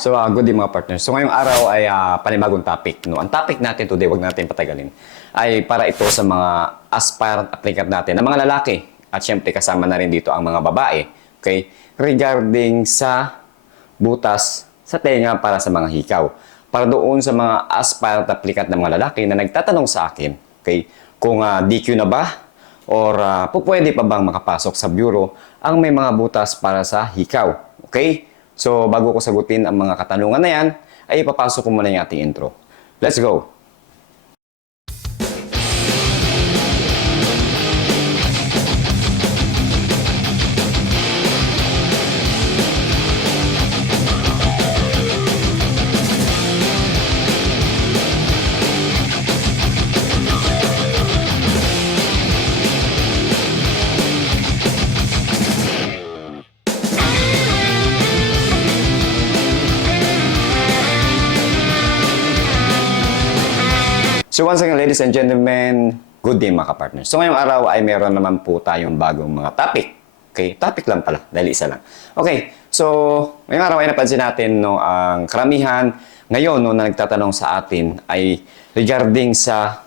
Good day mga partners. So, ngayong araw ay panibagong topic. No? Ang topic natin today, wag natin patagalin, ay para ito sa mga aspirant applicant natin, na mga lalaki. At syempre, kasama na rin dito ang mga babae. Okay? Regarding sa butas sa tenga para sa mga hikaw. Para doon sa mga aspirant applicant na mga lalaki na nagtatanong sa akin, okay, kung DQ na ba or pwede pa bang makapasok sa bureau ang may mga butas para sa hikaw. Okay? So, bago ko sagutin ang mga katanungan na yan, ay ipapasok ko muna yung ating intro. Let's go! So once again, ladies and gentlemen, good day mga partners. So ngayong araw ay meron naman po tayong bagong mga topic. Okay, topic lang pala, dahil isa lang. Okay, so ngayong araw ay napansin natin no, ang karamihan ngayon no, na nagtatanong sa atin ay regarding sa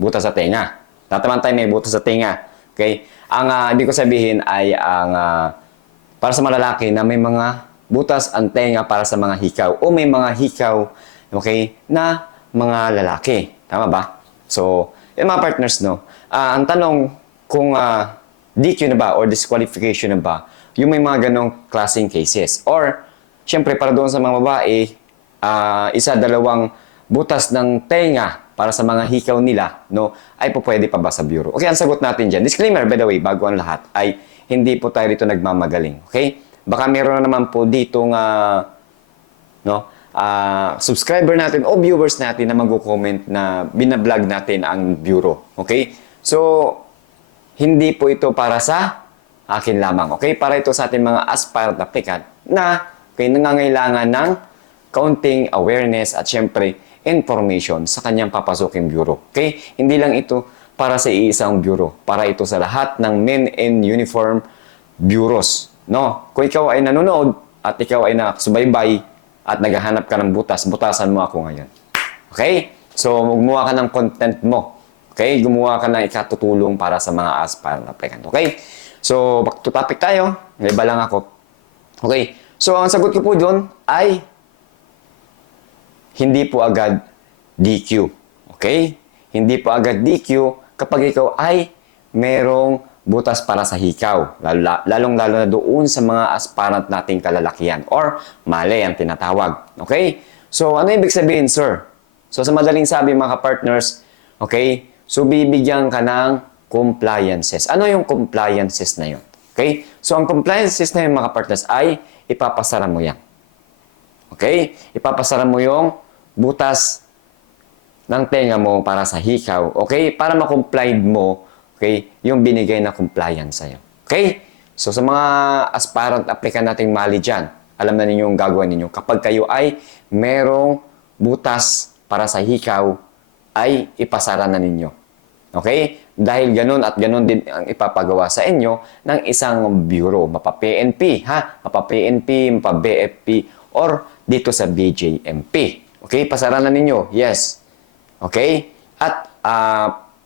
butas sa tenga. Tataman tayo may butas sa tenga. Okay, ang ibig ko sabihin ay ang para sa mga lalaki na may mga butas ang tenga para sa mga hikaw o may mga hikaw, okay, na mga lalaki. Tama ba? So, yung mga partners, no? Ang tanong kung DQ na ba or disqualification na ba, yung may mga ganong klaseng cases. Or, syempre, para doon sa mga babae, isa, dalawang butas ng tenga para sa mga hikaw nila, no, ay pwede pa ba sa bureau? Okay, ang sagot natin dyan. Disclaimer, by the way, bago ang lahat, ay hindi po tayo dito nagmamagaling. Okay? Baka meron na naman po ditong, subscriber natin o viewers natin na mag-comment na binablog natin ang bureau. Okay? So, hindi po ito para sa akin lamang. Okay? Para ito sa ating mga aspirant applicant na nangangailangan ng kaunting awareness at syempre information sa kanyang papasuking bureau. Okay? Hindi lang ito para sa iisang bureau. Para ito sa lahat ng men in uniform bureaus. No? Kung ikaw ay nanonood at ikaw ay nakasubaybay at naghahanap ka ng butas, butasan mo ako ngayon. Okay? So, gumawa ka ng content mo. Okay? Gumawa ka ng ikatutulong para sa mga aspirant applicant. Okay? So, back to topic tayo. May iba lang ako. Okay? So, ang sagot ko po doon ay hindi po agad DQ. Okay? Hindi po agad DQ kapag ikaw ay merong butas para sa hikaw, lalong-lalo na doon sa mga aspirant nating kalalakihan or male ang tinatawag. Okay? So, ano ibig sabihin, sir? So, sa madaling sabi mga partners, okay? So, bibigyan ka ng compliances. Ano yung compliances na yun? Okay? So, ang compliances na yun mga partners ay ipapasara mo yan. Okay? Ipapasara mo yung butas ng tenga mo para sa hikaw. Okay? Para ma-comply mo okay, yung binigay na compliance sa'yo. Okay? So, sa mga aspirant applicant nating mali dyan, alam na ninyo yung gagawin ninyo. Kapag kayo ay merong butas para sa hikaw, ay ipasara na ninyo. Okay? Dahil ganun at ganun din ang ipapagawa sa inyo ng isang bureau. Mapa-PNP, ha? Mapa-PNP, mapa-BFP, or dito sa BJMP. Okay? Pasara na ninyo. Yes. Okay? At,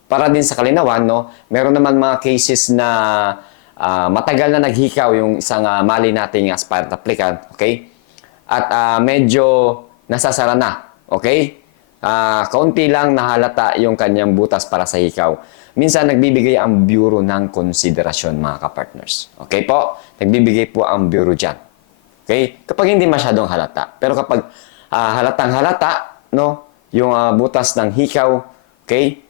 para din sa kalinawan, no, meron naman mga cases na matagal na naghikaw yung isang mali nating aspirant applicant, okay? At medyo nasasara na, okay? Kaunti lang nahalata yung kanyang butas para sa hikaw. Minsan nagbibigay ang bureau ng konsiderasyon, mga kapartners. Okay po? Nagbibigay po ang bureau dyan. Okay? Kapag hindi masyadong halata. Pero kapag halatang halata, no, yung butas ng hikaw, okay,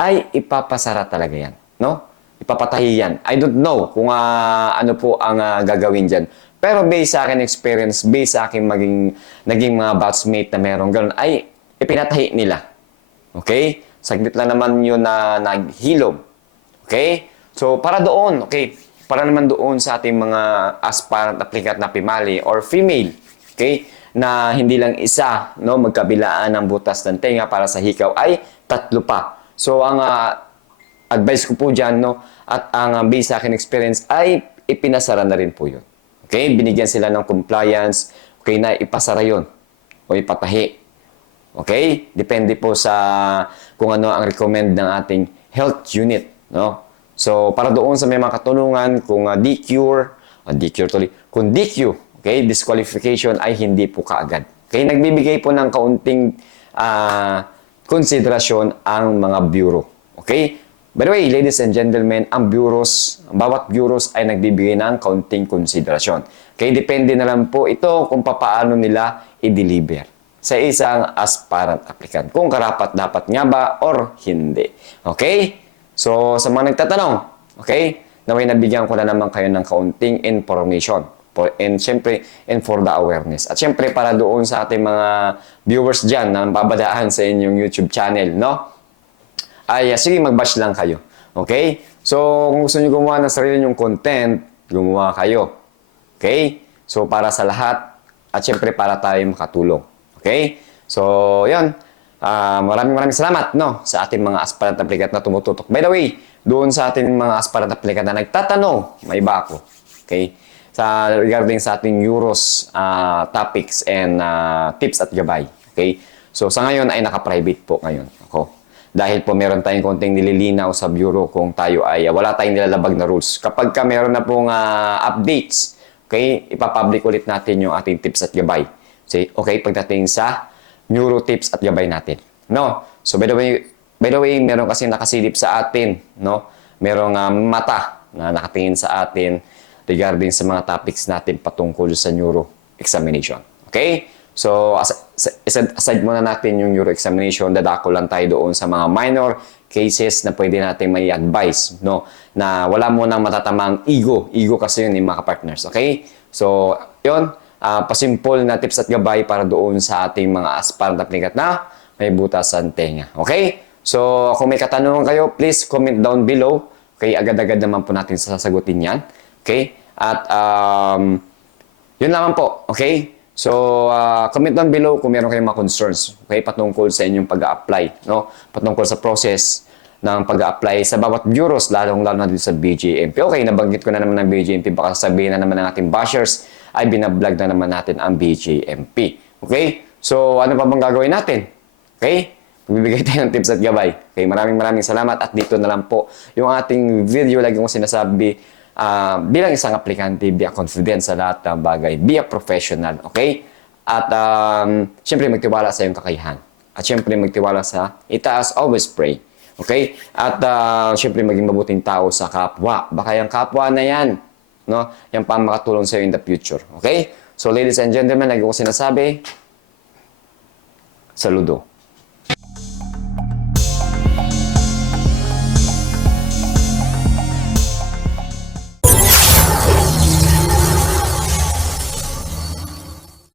ay ipapasara talaga yan. No? Ipapatahi yan. I don't know kung ano po ang gagawin dyan. Pero based sa akin experience, based sa akin naging mga batchmate na meron ganun, ay ipinatahi nila. Okay? Saglit lang naman yun na naghilom. Okay? So, para doon, okay? Para naman doon sa ating mga aspirant applicant na pimali or female, okay? Na hindi lang isa, no, magkabilaan ng butas ng tenga para sa hikaw ay tatlo pa. So, ang advice ko po dyan, no, at ang based sa akin experience ay ipinasara na rin po yun. Okay? Binigyan sila ng compliance okay, na ipasara yun o ipatahi. Okay? Depende po sa kung ano ang recommend ng ating health unit, no? So, para doon sa may mga katulungan, kung kung DQ, okay, disqualification ay hindi po kaagad. Okay, nagbibigay po ng kaunting konsiderasyon ang mga bureau. Okay? By the way, ladies and gentlemen, bawat bureaus ay nagbibigay ng kaunting konsiderasyon. Okay, depende na lang po ito kung paano nila i-deliver sa isang aspirant applicant. Kung karapat-dapat nga ba or hindi. Okay? So, sa mga nagtatanong, okay, naway nabigyan ko na naman kayo ng kaunting information. And syempre, and for the awareness. At syempre, para doon sa ating mga viewers dyan na babadaan sa inyong YouTube channel, no? Ay, sige, mag-bash lang kayo. Okay? So, kung gusto nyo gumawa ng sarili nyong content, gumawa kayo. Okay? So, para sa lahat, at syempre, para tayo makatulong. Okay? So, yun. Maraming salamat, no, sa ating mga aspirant applicant na tumututok. By the way, doon sa ating mga aspirant applicant na nagtatanong, may iba ako. Okay? Regarding sa ating Euros topics and tips at gabay. Okay? So, sa ngayon ay naka-private po ngayon ako. Dahil po meron tayong konting nililinaw sa bureau kung tayo ay wala tayong nilalabag na rules. Kapag ka meron na pong updates, okay, ipapublic ulit natin yung ating tips at gabay. Okay, pagdating sa neuro tips at gabay natin. No? So, by the way, meron kasi nakasilip sa atin, no? Merong mata na nakatingin sa atin regarding sa mga topics natin patungkol sa neuro examination. Okay? So, aside muna natin yung neuro examination, dadako lang tayo doon sa mga minor cases na pwede natin may advice, no? Na wala mo nang matatamang ego. Ego kasi yun, mga partners. Okay? So, yun. Pasimple na tips at gabay para doon sa ating mga aspirant applicant na may butasan tenga. Okay? So, kung may katanungan kayo, please comment down below. Okay? Agad-agad naman po natin sasagutin yan. Okay? At, yun naman po. Okay? So, comment down below kung meron kayong mga concerns. Okay? Patungkol sa inyong pag-a-apply. No? Patungkol sa process ng pag-a-apply sa bawat bureaus, lalong-lalo na dito sa BJMP. Okay, nabanggit ko na naman ng BJMP. Baka sabihin na naman ng ating bashers ay binablog na naman natin ang BJMP. Okay? So, ano pa bang gagawin natin? Okay? Bibigay tayo ng tips at gabay. Okay, maraming salamat at dito na lang po yung ating video. Lagi kong sinasabi, bilang isang aplikante, be a confident sa lahat ng bagay. Be a professional. Okay? At syempre magtiwala sa iyong kakayahan. At syempre magtiwala sa itaas, always pray. Okay? At syempre maging mabuting tao sa kapwa. Baka yung kapwa na yan, no? Yan pa makatulong sa iyo in the future. Okay? So ladies and gentlemen, lagi ko sinasabi, saludo.